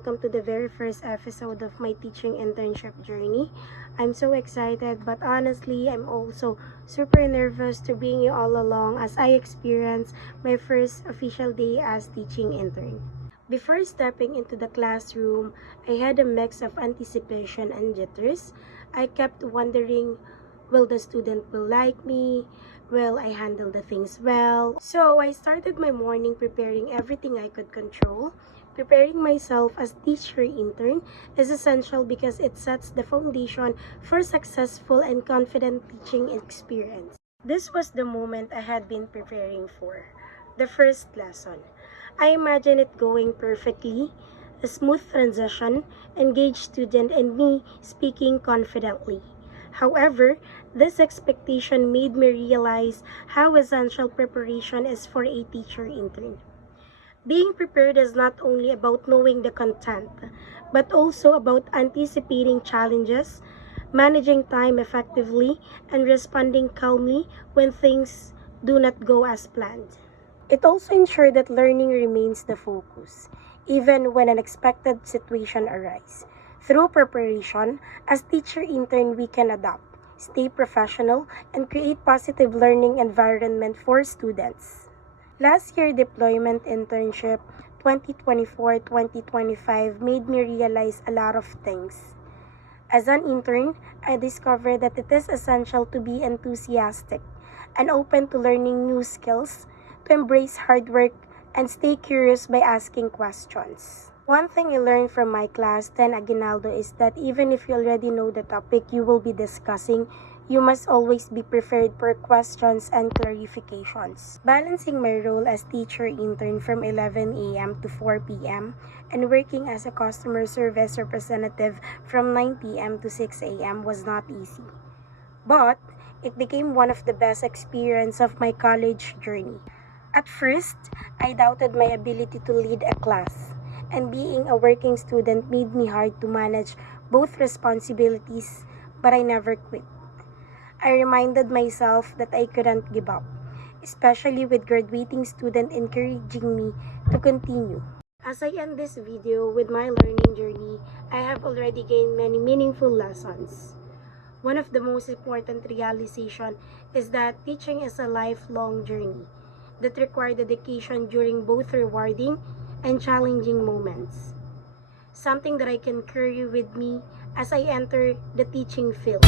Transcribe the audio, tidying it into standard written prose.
welcome to the very first episode of my teaching internship journey. I'm so excited, but honestly, I'm also super nervous to bring you all along as I experience my first official day as teaching intern. Before stepping into the classroom, I had a mix of anticipation and jitters. I kept wondering, will the student will like me? Will I handle the things well? So I started my morning preparing everything I could control. Preparing myself as teacher intern is essential because it sets the foundation for successful and confident teaching experience. This was the moment I had been preparing for, the first lesson. I imagine it going perfectly, a smooth transition, engaged student, and me speaking confidently. However, this expectation made me realize how essential preparation is for a teacher intern. Being prepared is not only about knowing the content, but also about anticipating challenges, managing time effectively, and responding calmly when things do not go as planned. It also ensures that learning remains the focus, even when an unexpected situation arises. Through preparation, as teacher intern, we can adapt, stay professional, and create positive learning environment for students. Last year deployment internship 2024-2025 made me realize a lot of things. As an intern, I discovered that it is essential to be enthusiastic and open to learning new skills, to embrace hard work, and stay curious by asking questions. One thing I learned from my class, 10 Aguinaldo, is that even if you already know the topic you will be discussing, you must always be prepared for questions and clarifications. Balancing my role as teacher intern from 11 a.m. to 4 p.m. and working as a customer service representative from 9 p.m. to 6 a.m. was not easy. But it became one of the best experiences of my college journey. At first, I doubted my ability to lead a class, and being a working student made me hard to manage both responsibilities, but I never quit. I reminded myself that I couldn't give up, especially with graduating students encouraging me to continue. As I end this video with my learning journey, I have already gained many meaningful lessons. One of the most important realization is that teaching is a lifelong journey that requires dedication during both rewarding and challenging moments. Something that I can carry with me as I enter the teaching field.